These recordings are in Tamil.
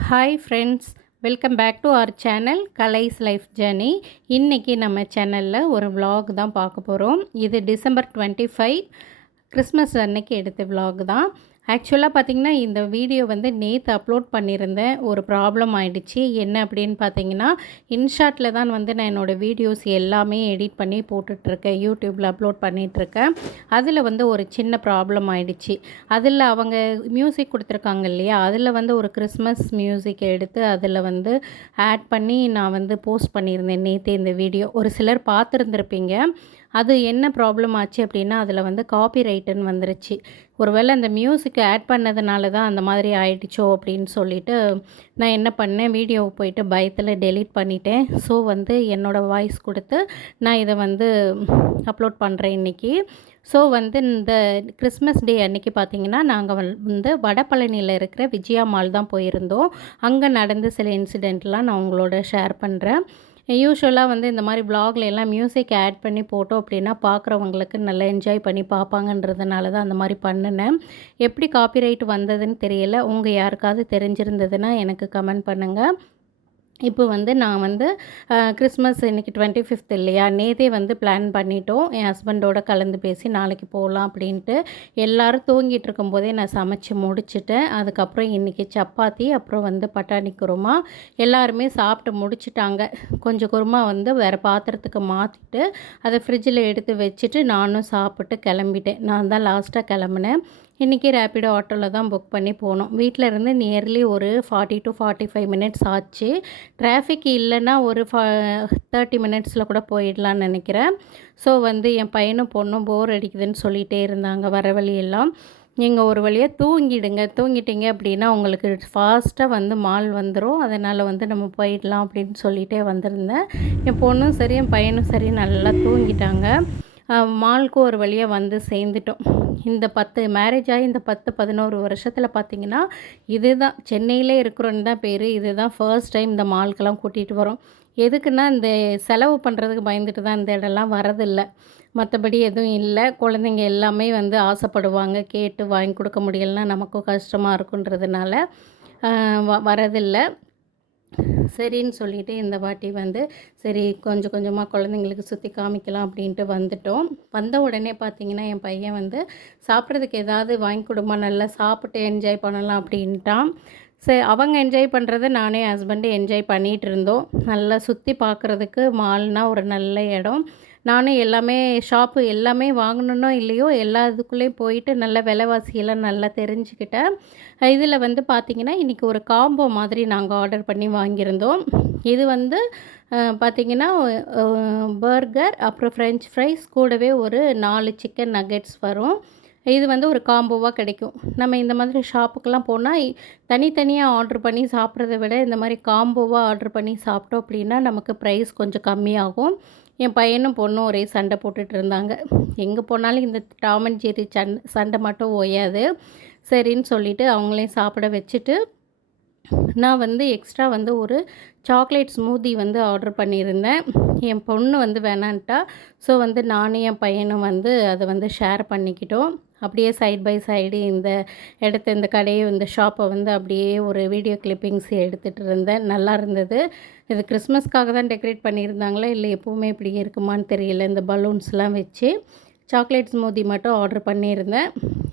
Hi friends, welcome back to our channel Kalai's life journey. இன்றைக்கி நம்ம சேனலில் ஒரு vlog தான் பார்க்க போகிறோம். இது டிசம்பர் 25 கிறிஸ்மஸ் அன்னைக்கு எடுத்த vlog தான். ஆக்சுவலாக பார்த்திங்கன்னா இந்த வீடியோ வந்து நேற்று அப்லோட் பண்ணியிருந்தேன். ஒரு ப்ராப்ளம் ஆகிடுச்சு. என்ன அப்படின்னு பார்த்தீங்கன்னா, இன்ஷாட்டில் தான் வந்து நான் என்னோடய வீடியோஸ் எல்லாமே எடிட் பண்ணி போட்டுட்ருக்கேன், யூடியூப்பில் அப்லோட் பண்ணிகிட்ருக்கேன். அதில் வந்து ஒரு சின்ன ப்ராப்ளம் ஆகிடுச்சு. அதில் அவங்க மியூசிக் கொடுத்துருக்காங்க இல்லையா, அதில் வந்து ஒரு கிறிஸ்மஸ் மியூசிக் எடுத்து அதில் வந்து ஆட் பண்ணி நான் வந்து போஸ்ட் பண்ணியிருந்தேன் நேற்று இந்த வீடியோ. ஒரு சிலர் பார்த்துருந்துருப்பீங்க. அது என்ன ப்ராப்ளம் ஆச்சு அப்படின்னா, அதில் வந்து காப்பிரைட்டுன்னு வந்துருச்சு. ஒருவேளை அந்த மியூசிக் ஆட் பண்ணதுனால தான் அந்த மாதிரி ஆயிடுச்சோ அப்படின்னு சொல்லிட்டு நான் என்ன பண்ணேன், வீடியோவை போயிட்டு பயத்தில் டெலீட் பண்ணிட்டேன். ஸோ வந்து என்னோடய வாய்ஸ் கொடுத்து நான் இதை வந்து அப்லோட் பண்ணுறேன் இன்றைக்கி. ஸோ வந்து இந்த கிறிஸ்மஸ் டே அன்றைக்கி பார்த்திங்கன்னா, நாங்கள் வந்து வடபழனியில் இருக்கிற விஜயா மால் தான் போயிருந்தோம். அங்கே நடந்த சில இன்சிடெண்ட்லாம் நான் உங்களோட ஷேர் பண்ணுறேன். யூஷுவலாக வந்து இந்த மாதிரி விலாகில் எல்லாம் மியூசிக் ஆட் பண்ணி போட்டோம் அப்படின்னா பார்க்குறவங்களுக்கு நல்லா என்ஜாய் பண்ணி பார்ப்பாங்கன்றதுனால தான் அந்த மாதிரி பண்ணினேன். எப்படி காப்பிரைட் வந்ததுன்னு தெரியல. உங்கள் யாருக்காவது தெரிஞ்சிருந்ததுன்னா எனக்கு கமெண்ட் பண்ணுங்கள். இப்போ வந்து நான் வந்து கிறிஸ்மஸ் இன்றைக்கி 25th இல்லையா, நேற்றே வந்து பிளான் பண்ணிட்டோம். என் ஹஸ்பண்டோட கலந்து பேசி நாளைக்கு போகலாம் அப்படின்ட்டு. எல்லோரும் தூங்கிட்டு இருக்கும்போதே நான் சமைச்சு முடிச்சுட்டேன். அதுக்கப்புறம் இன்றைக்கி சப்பாத்தி, அப்புறம் வந்து பட்டாணி குருமா எல்லாருமே சாப்பிட்டு முடிச்சிட்டாங்க. கொஞ்சம் குருமா வந்து வேறு பாத்திரத்துக்கு மாற்றிட்டு அதை ஃப்ரிட்ஜில் எடுத்து வச்சுட்டு நானும் சாப்பிட்டு கிளம்பிட்டேன். நான் தான் லாஸ்ட்டாக கிளம்புனேன். இன்றைக்கி ரேப்பிடோ ஆட்டோவில் தான் புக் பண்ணி போனோம். வீட்டில் இருந்து நியர்லி ஒரு 40 to 45 மினிட்ஸ் ஆச்சு. டிராஃபிக் இல்லைன்னா ஒரு 30 மினிட்ஸில் கூட போயிடலான்னு நினைக்கிறேன். ஸோ வந்து என் பையனும் பொண்ணும் போர் அடிக்குதுன்னு சொல்லிகிட்டே இருந்தாங்க வர வழியெல்லாம். நீங்கள் ஒரு வழியாக தூங்கிட்டீங்க அப்படின்னா உங்களுக்கு ஃபாஸ்ட்டாக வந்து மால் வந்துடும், அதனால் வந்து நம்ம போயிடலாம் அப்படின்னு சொல்லிகிட்டே வந்திருந்தேன். என் பொண்ணும் சரி என் பையனும் சரி நல்லா தூங்கிட்டாங்க. மாலுக்கு ஒரு வழியாக வந்து சேர்ந்துட்டோம். இந்த மேரேஜ் ஆகி இந்த 10-11 வருஷத்தில் பார்த்திங்கன்னா, இதுதான் சென்னையிலே இருக்கிறோன்னு தான் பேர். இதுதான் ஃபர்ஸ்ட் டைம் இந்த மாலுக்கெல்லாம் கூட்டிகிட்டு வரோம். எதுக்குன்னா, இந்த செலவு பண்ணுறதுக்கு பயந்துட்டு தான் இந்த இடம்லாம் வரதில்லை. மற்றபடி எதுவும் இல்லை. குழந்தைங்க எல்லாமே வந்து ஆசைப்படுவாங்க, கேட்டு வாங்கி கொடுக்க முடியலைன்னா நமக்கும் கஷ்டமாக இருக்குன்றதுனால வரதில்லை. சரின்னு சொல்லிவிட்டு இந்த வாட்டி வந்து சரி கொஞ்சம் கொஞ்சமாக குழந்தைங்களுக்கு சுற்றி காமிக்கலாம் அப்படின்ட்டு வந்துட்டோம். வந்த உடனே பார்த்திங்கன்னா, என் பையன் வந்து சாப்பிட்றதுக்கு ஏதாவது வாங்கி கொடுமா, நல்லா சாப்பிட்டு என்ஜாய் பண்ணலாம் அப்படின்ட்டான். சரி, அவங்க என்ஜாய் பண்ணுறத நானே ஹஸ்பண்டு என்ஜாய் பண்ணிகிட்டு இருந்தோம். நல்லா சுற்றி பார்க்குறதுக்கு மால்னால் ஒரு நல்ல இடம். நானும் எல்லாமே ஷாப்பு எல்லாமே வாங்கணுன்னோ இல்லையோ எல்லா இதுக்குள்ளேயும் போயிட்டு நல்ல விலைவாசியெல்லாம் நல்லா தெரிஞ்சுக்கிட்டேன். இதில் வந்து பார்த்திங்கன்னா, இன்றைக்கி ஒரு காம்போ மாதிரி நாங்கள் ஆர்டர் பண்ணி வாங்கியிருந்தோம். இது வந்து பார்த்திங்கன்னா, பர்கர், அப்புறம் ஃப்ரெஞ்ச் ஃப்ரைஸ், கூடவே ஒரு 4 சிக்கன் நக்கெட்ஸ் வரும். இது வந்து ஒரு காம்போவாக கிடைக்கும். நம்ம இந்த மாதிரி ஷாப்புக்கெல்லாம் போனால் தனித்தனியாக ஆர்ட்ரு பண்ணி சாப்பிட்றத விட இந்த மாதிரி காம்போவாக ஆர்ட்ரு பண்ணி சாப்பிட்டோம் அப்படின்னா நமக்கு ப்ரைஸ் கொஞ்சம் கம்மியாகும். என் பையனும் பொண்ணும் ஒரே சண்டை போட்டுட்டு இருந்தாங்க. எங்கே போனாலும் இந்த டாம் அண்ட் ஜெர்ரி சண்டை மட்டும் ஓயாது. சரின்னு சொல்லிவிட்டு அவங்களையும் சாப்பிட வச்சுட்டு நான் வந்து எக்ஸ்ட்ரா வந்து ஒரு சாக்லேட் ஸ்மூதி வந்து ஆர்டர் பண்ணியிருந்தேன். என் பொண்ணு வந்து வேணான்ட்டா. ஸோ வந்து நானும் என் பையனும் வந்து அதை வந்து ஷேர் பண்ணிக்கிட்டோம். அப்படியே சைட் பை சைடு இந்த கடையை இந்த ஷாப்பை வந்து அப்படியே ஒரு வீடியோ கிளிப்பிங்ஸ் எடுத்துகிட்டு இருந்தேன். நல்லா இருந்தது. இது கிறிஸ்மஸ்க்காக தான் டெக்கரேட் பண்ணியிருந்தாங்களா இல்லை எப்போவுமே இப்படி இருக்குமான்னு தெரியல. இந்த பலூன்ஸ்லாம் வச்சு சாக்லேட் ஸ்மூதி மட்டும் ஆர்டர் பண்ணியிருந்தேன்.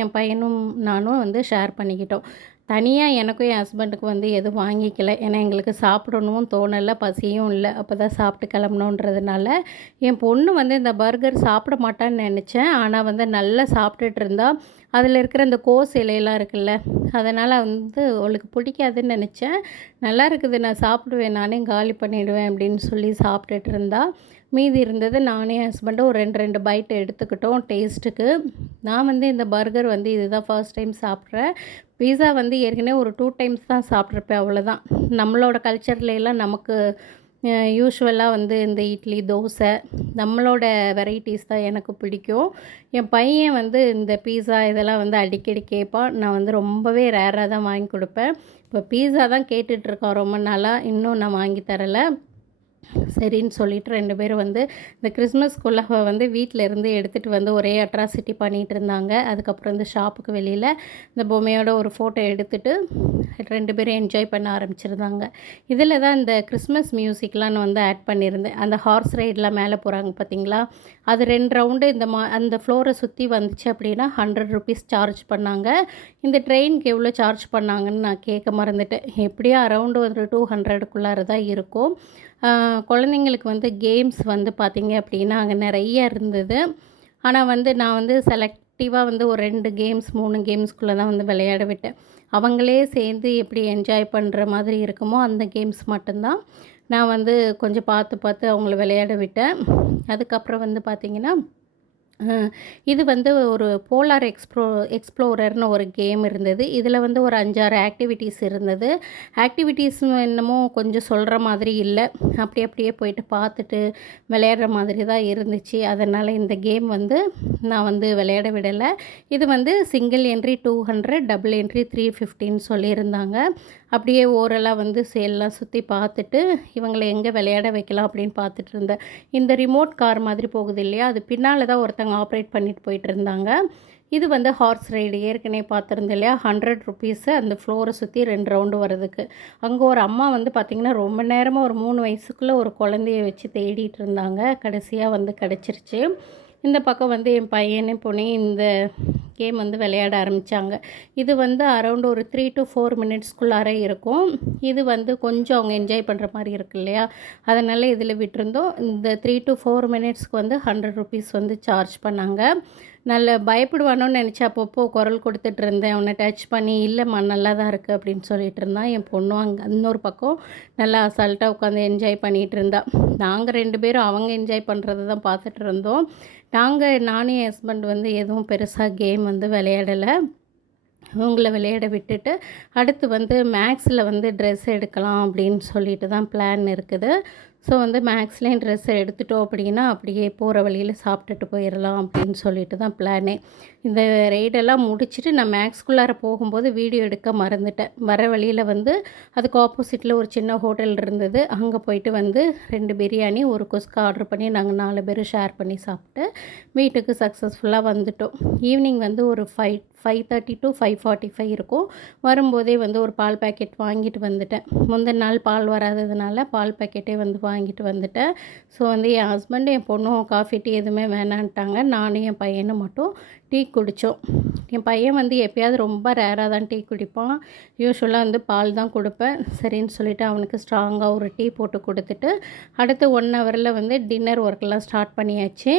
என் பையனும் நானும் வந்து ஷேர் பண்ணிக்கிட்டோம். தனியாக எனக்கும் என் ஹஸ்பண்டுக்கும் வந்து எதுவும் வாங்கிக்கல. ஏன்னா எங்களுக்கு சாப்பிடணும் தோணலை, பசியும் இல்லை. அப்போ தான் சாப்பிட்டு கிளம்பணுன்றதுனால. என் பொண்ணு வந்து இந்த பர்கர் சாப்பிட மாட்டான்னு நினச்சேன். ஆனால் வந்து நல்லா சாப்பிட்டுட்டு இருந்தா. அதில் இருக்கிற இந்த கோஸ் இலையெல்லாம் இருக்குல்ல, அதனால் வந்து அவளுக்கு பிடிக்காதுன்னு நினச்சேன். நல்லா இருக்குது, நான் சாப்பிடுவேன், நானே காலி பண்ணிவிடுவேன் அப்படின்னு சொல்லி சாப்பிட்டுட்டு இருந்தா. மீதி இருந்தது நானே ஹஸ்பண்டும் ஒரு 2 பைட்டு எடுத்துக்கிட்டோம் டேஸ்ட்டுக்கு. நான் வந்து இந்த பர்கர் வந்து இதுதான் ஃபர்ஸ்ட் டைம் சாப்பிட்றேன். பீஸா வந்து ஏற்கனவே ஒரு 2 டைம்ஸ் தான் சாப்பிட்ருப்பேன், அவ்வளோதான். நம்மளோட கல்ச்சர்லாம் நமக்கு யூஷுவலாக வந்து இந்த இட்லி, தோசை, நம்மளோட வெரைட்டிஸ் தான் எனக்கு பிடிக்கும். என் பையன் வந்து இந்த பீஸா இதெல்லாம் வந்து அடிக்கடி கேட்பான். நான் வந்து ரொம்பவே ரேராக தான் வாங்கி கொடுப்பேன். இப்போ பீஸா தான் கேட்டுட்ருக்கான் ரொம்ப நாளாக. இன்னும் நான் வாங்கி தரலை. சரின்னு சொல்லிட்டு 2 பேரும் வந்து இந்த கிறிஸ்மஸ்க்குள்ள வந்து வீட்டில் இருந்து எடுத்துகிட்டு வந்து ஒரே அட்ராசிட்டி பண்ணிகிட்டு இருந்தாங்க. அதுக்கப்புறம் இந்த ஷாப்புக்கு வெளியில் இந்த பொம்மையோட ஒரு ஃபோட்டோ எடுத்துகிட்டு 2 பேரும் என்ஜாய் பண்ண ஆரம்பிச்சிருந்தாங்க. இதில் தான் இந்த கிறிஸ்மஸ் மியூசிக்லாம் நான் வந்து ஆட் பண்ணியிருந்தேன். அந்த ஹார்ஸ் ரைடெலாம் மேலே போகிறாங்க பார்த்தீங்களா, அது 2 ரவுண்டு அந்த ஃப்ளோரை சுற்றி வந்துச்சு அப்படின்னா ₹100 சார்ஜ் பண்ணாங்க. இந்த ட்ரெயினுக்கு எவ்வளோ சார்ஜ் பண்ணாங்கன்னு நான் கேட்க மறந்துட்டேன். எப்படியும் அரௌண்டு ஒரு 200க்குள்ளார தான் இருக்கும். குழந்தைங்களுக்கு வந்து கேம்ஸ் வந்து பார்த்திங்க அப்படின்னா அங்கே நிறைய இருந்தது. ஆனால் வந்து நான் வந்து செலக்டிவாக வந்து ஒரு 2 கேம்ஸ் 3 கேம்ஸ்குள்ளே தான் வந்து விளையாட விட்டேன். அவங்களே சேர்ந்து எப்படி என்ஜாய் பண்ணுற மாதிரி இருக்குமோ அந்த கேம்ஸ் மட்டும்தான் நான் வந்து கொஞ்சம் பார்த்து பார்த்து அவங்கள விளையாட விட்டேன். அதுக்கப்புறம் வந்து பார்த்திங்கன்னா இது வந்து ஒரு போலார் எக்ஸ்ப்ளோரர்னு ஒரு கேம் இருந்தது. இதில் வந்து ஒரு 5, 6 ஆக்டிவிட்டீஸ் இருந்தது. ஆக்டிவிட்டீஸ் என்னமோ கொஞ்சம் சொல்கிற மாதிரி இல்லை. அப்படியே போயிட்டு பார்த்துட்டு விளையாடுற மாதிரி தான் இருந்துச்சு. அதனால் இந்த கேம் வந்து நான் வந்து விளையாட விடலை. இது வந்து சிங்கிள் என்ட்ரி 200, டபுள் என்ட்ரி 350ன்னு சொல்லியிருந்தாங்க. அப்படியே ஓரலாக வந்து எல்லாம் சுற்றி பார்த்துட்டு இவங்களை எங்கே விளையாட வைக்கலாம் அப்படின்னு பார்த்துட்டு இருந்தேன். இந்த ரிமோட் கார் மாதிரி போகுது இல்லையா, அது பின்னால் தான் ஒருத்தங்க ஆப்ரேட் பண்ணிட்டு போயிட்டு இருந்தாங்க. இது வந்து ஹார்ஸ் ரைடு ஏற்கனவே பார்த்துருந்தேன் இல்லையா, ₹100 அந்த ஃப்ளோரை சுற்றி 2 ரவுண்டு வர்றதுக்கு. அங்கே ஒரு அம்மா வந்து பார்த்திங்கன்னா ரொம்ப நேரமாக ஒரு 3 வயசுக்குள்ளே ஒரு குழந்தைய வச்சு தேடிட்டு இருந்தாங்க. கடைசியாக வந்து கிடச்சிருச்சு. இந்த பக்கம் வந்து என் பையனையும் பொண்ணையும் இந்த கேம் வந்து விளையாட ஆரம்பித்தாங்க. இது வந்து அரௌண்ட் ஒரு 3 to 4 மினிட்ஸ்க்குள்ளார இருக்கும். இது வந்து கொஞ்சம் அவங்க என்ஜாய் பண்ணுற மாதிரி இருக்கு இல்லையா, அதனால் இதில் விட்டுருந்தோம். இந்த 3 to 4 மினிட்ஸ்க்கு வந்து ₹100 வந்து சார்ஜ் பண்ணாங்க. நல்ல பயப்படுவானோன்னு நினச்சி அப்பப்போ குரல் கொடுத்துட்டு இருந்தேன். அவனை டச் பண்ணி இல்லைம்மா நல்லா தான் இருக்குது அப்படின்னு சொல்லிட்டு இருந்தான். என் பொண்ணும் அங்கே இன்னொரு பக்கம் நல்லா அசால்ட்டாக உட்காந்து என்ஜாய் பண்ணிகிட்டு இருந்தா. நாங்கள் 2 பேரும் அவங்க என்ஜாய் பண்ணுறத தான் பார்த்துட்டு இருந்தோம். நானும் என் ஹஸ்பண்ட் வந்து எதுவும் பெருசாக கேம் வந்து விளையாடலை. அவங்கள விளையாட விட்டுட்டு அடுத்து வந்து மேக்ஸில் வந்து ட்ரெஸ் எடுக்கலாம் அப்படின்னு சொல்லிட்டு தான் பிளான் இருக்குது. ஸோ வந்து மேக்ஸ்லேயும் ட்ரெஸ் எடுத்துட்டோம் அப்படின்னா அப்படியே போகிற வழியில் சாப்பிட்டுட்டு போயிடலாம் அப்படின்னு சொல்லிட்டு தான் பிளானே. இந்த ரைடெல்லாம் முடிச்சுட்டு நான் மேக்ஸ்குள்ளார போகும்போது வீடியோ எடுக்க மறந்துட்டேன். வர வழியில் வந்து அதுக்கு ஆப்போசிட்டில் ஒரு சின்ன ஹோட்டல் இருந்தது. அங்கே போயிட்டு வந்து 2 பிரியாணி, ஒரு குஸ்கா ஆர்டர் பண்ணி நாங்கள் 4 பேரும் ஷேர் பண்ணி சாப்பிட்டு வீட்டுக்கு சக்ஸஸ்ஃபுல்லாக வந்துட்டோம். ஈவினிங் வந்து ஒரு 5:30 to 5:45 இருக்கும். வரும்போதே வந்து ஒரு பால் பேக்கெட் வாங்கிட்டு வந்துட்டேன். முந்தின நாள் பால் வராததுனால பால் பேக்கெட்டே வந்து வாங்கிட்டு வந்துட்டேன். ஸோ வந்து என் ஹஸ்பண்டு என் பொண்ணும் காஃபி டீ எதுவுமே வேணான்ட்டாங்க. நானும் என் பையனும் மட்டும் டீ குடித்தோம். என் பையன் வந்து எப்போயாவது ரொம்ப ரேராக தான் டீ குடிப்பான். யூஸ்வலாக வந்து பால் தான் கொடுப்பேன். சரின்னு சொல்லிவிட்டு அவனுக்கு ஸ்ட்ராங்காக ஒரு டீ போட்டு கொடுத்துட்டு அடுத்து 1 ஹவரில் வந்து டின்னர் ஒர்க்கெலாம் ஸ்டார்ட் பண்ணியாச்சு.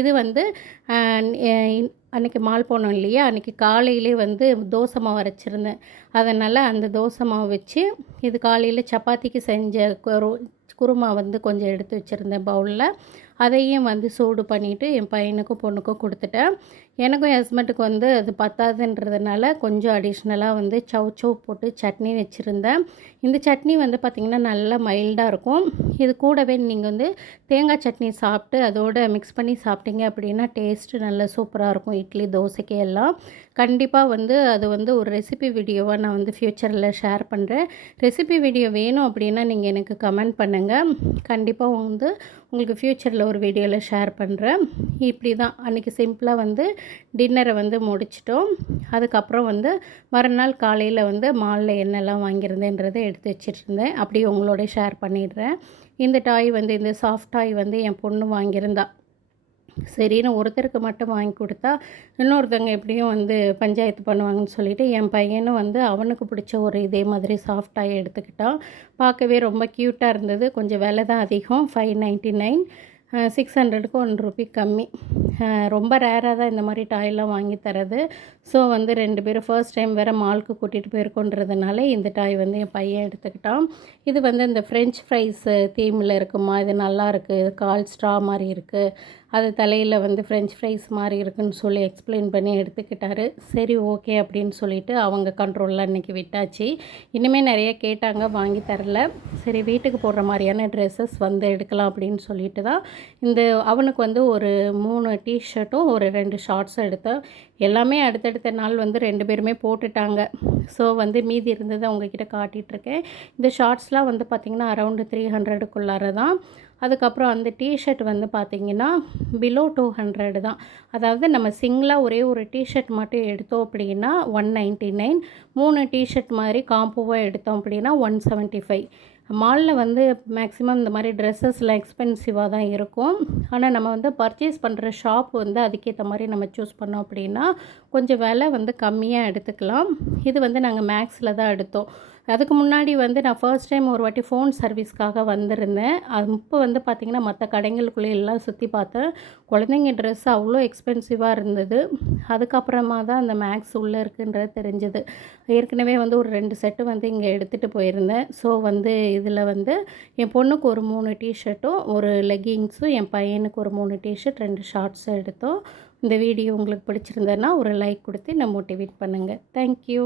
இது வந்து அன்றைக்கி மால் போனோம் இல்லையா, அன்றைக்கி காலையிலே வந்து தோசை மாவு அரைச்சிருந்தேன். அதனால் அந்த தோசை மாவு வச்சு இது காலையில் சப்பாத்திக்கு செஞ்ச குருமா வந்து கொஞ்சம் எடுத்து வச்சுருந்தேன் பவுலில். அதையும் வந்து சூடு பண்ணிவிட்டு என் பையனுக்கும் பொண்ணுக்கும் கொடுத்துட்டேன். எனக்கும் என் ஹஸ்பண்டுக்கு வந்து அது பத்தாதுன்றதுனால கொஞ்சம் அடிஷ்னலாக வந்து சவ் போட்டு சட்னி வச்சுருந்தேன். இந்த சட்னி வந்து பார்த்திங்கன்னா நல்லா மைல்டாக இருக்கும். இது கூடவே நீங்கள் வந்து தேங்காய் சட்னி சாப்பிட்டு அதோடு மிக்ஸ் பண்ணி சாப்பிட்டீங்க அப்படின்னா டேஸ்ட்டு நல்லா சூப்பராக இருக்கும். இட்லி தோசைக்கு எல்லாம் கண்டிப்பாக வந்து அது வந்து ஒரு ரெசிபி வீடியோவாக நான் வந்து ஃப்யூச்சரில் ஷேர் பண்ணுறேன். ரெசிபி வீடியோ வேணும் அப்படின்னா நீங்கள் எனக்கு கமெண்ட் பண்ணுங்கள். கண்டிப்பாக வந்து உங்களுக்கு ஃப்யூச்சரில் ஒரு வீடியோவில் ஷேர் பண்ணுறேன். இப்படி தான் அன்றைக்கி சிம்பிளாக வந்து டின்னரை வந்து முடிச்சிட்டோம். அதுக்கப்புறம் வந்து மறுநாள் காலையில் வந்து மாலில் என்னெல்லாம் வாங்கியிருந்தேன்றதை எடுத்து வச்சுருந்தேன். அப்படியே உங்களோட ஷேர் பண்ணிடுறேன். இந்த டாய் வந்து இந்த சாஃப்ட் டாய் வந்து என் பொண்ணு வாங்கியிருந்தா. சரின்னு ஒருத்தருக்கு மட்டும் வாங்கி கொடுத்தா இன்னொருத்தவங்க எப்படியும் வந்து பஞ்சாயத்து பண்ணுவாங்கன்னு சொல்லிவிட்டு என் பையனும் வந்து அவனுக்கு பிடிச்ச ஒரு இதே மாதிரி சாஃப்டாக எடுத்துக்கிட்டான். பார்க்கவே ரொம்ப க்யூட்டாக இருந்தது. கொஞ்சம் விலை தான் அதிகம், 599. 600க்கு ₹1 கம்மி. ரொம்ப ரேராக தான் இந்த மாதிரி டாய்லாம் வாங்கி தரது. ஸோ வந்து 2 பேரும் ஃபர்ஸ்ட் டைம் வேறு மாலுக்கு கூட்டிகிட்டு போயிருக்கோன்றதுனால இந்த டாய் வந்து என் பையன் எடுத்துக்கிட்டான். இது வந்து இந்த ஃப்ரெஞ்ச் ஃப்ரைஸ் தீமில் இருக்குமா, இது நல்லாயிருக்கு, கால் ஸ்ட்ரா மாதிரி இருக்குது அது தலையில் வந்து ஃப்ரெஞ்ச் ஃப்ரைஸ் மாதிரி இருக்குன்னு சொல்லி எக்ஸ்பிளைன் பண்ணி எடுத்துக்கிட்டாரு. சரி ஓகே அப்படின்னு சொல்லிட்டு அவங்க கண்ட்ரோலில் இன்றைக்கி விட்டாச்சு. இனிமேல் நிறைய கேட்டாங்க, வாங்கி தரல. சரி வீட்டுக்கு போடுற மாதிரியான ட்ரெஸ்ஸஸ் வந்து எடுக்கலாம் அப்படின்னு சொல்லிட்டு தான் அவனுக்கு வந்து ஒரு 3 டிஷர்ட்டும் ஒரு 2 ஷார்ட்ஸும் எடுத்தேன். எல்லாமே அடுத்தடுத்த நாள் வந்து 2 பேருமே போட்டுட்டாங்க. ஸோ வந்து மீதி இருந்ததை உங்ககிட்ட காட்டிகிட்ருக்கேன். இந்த ஷார்ட்ஸ்லாம் வந்து பார்த்திங்கன்னா அரௌண்டு 300க்குள்ளார தான். அதுக்கப்புறம் அந்த டிஷர்ட் வந்து பார்த்திங்கன்னா பிலோ 200 தான். அதாவது நம்ம சிங்கிளாக ஒரே ஒரு டிஷர்ட் மட்டும் எடுத்தோம் அப்படின்னா 199, 3 டிஷர்ட் மாதிரி காம்போவாக எடுத்தோம் அப்படின்னா 175. மாலில் வந்து மேக்ஸிமம் இந்த மாதிரி ட்ரெஸ்ஸஸ்லாம் எக்ஸ்பென்சிவாக தான் இருக்கும். ஆனால் நம்ம வந்து பர்ச்சேஸ் பண்ணுற ஷாப் வந்து அதுக்கேற்ற மாதிரி நம்ம சூஸ் பண்ணோம் அப்படின்னா கொஞ்சம் விலை வந்து கம்மியாக எடுத்துக்கலாம். இது வந்து நாங்கள் மேக்ஸில் தான் எடுத்தோம். அதுக்கு முன்னாடி வந்து நான் ஃபர்ஸ்ட் டைம் ஒரு வாட்டி ஃபோன் சர்வீஸ்க்காக வந்திருந்தேன். அப்போ வந்து பார்த்திங்கன்னா மற்ற கடைங்களுக்குள்ளே எல்லாம் சுற்றி பார்த்தேன். குழந்தைங்க ட்ரெஸ் அவ்வளோ எக்ஸ்பென்சிவாக இருந்தது. அதுக்கப்புறமா தான் அந்த மேக்ஸ் உள்ளே இருக்குன்றது தெரிஞ்சது. ஏற்கனவே வந்து ஒரு 2 செட்டு வந்து இங்கே எடுத்துகிட்டு போயிருந்தேன். ஸோ வந்து இதில் வந்து என் பொண்ணுக்கு ஒரு 3 டிஷர்ட்டும் ஒரு லெகிங்ஸும், என் பையனுக்கு ஒரு 3 டிஷர்ட் 2 ஷார்ட்ஸும் எடுத்தோம். இந்த வீடியோ உங்களுக்கு பிடிச்சிருந்ததுன்னா ஒரு லைக் கொடுத்து என்னை மோட்டிவேட் பண்ணுங்கள். தேங்க்யூ.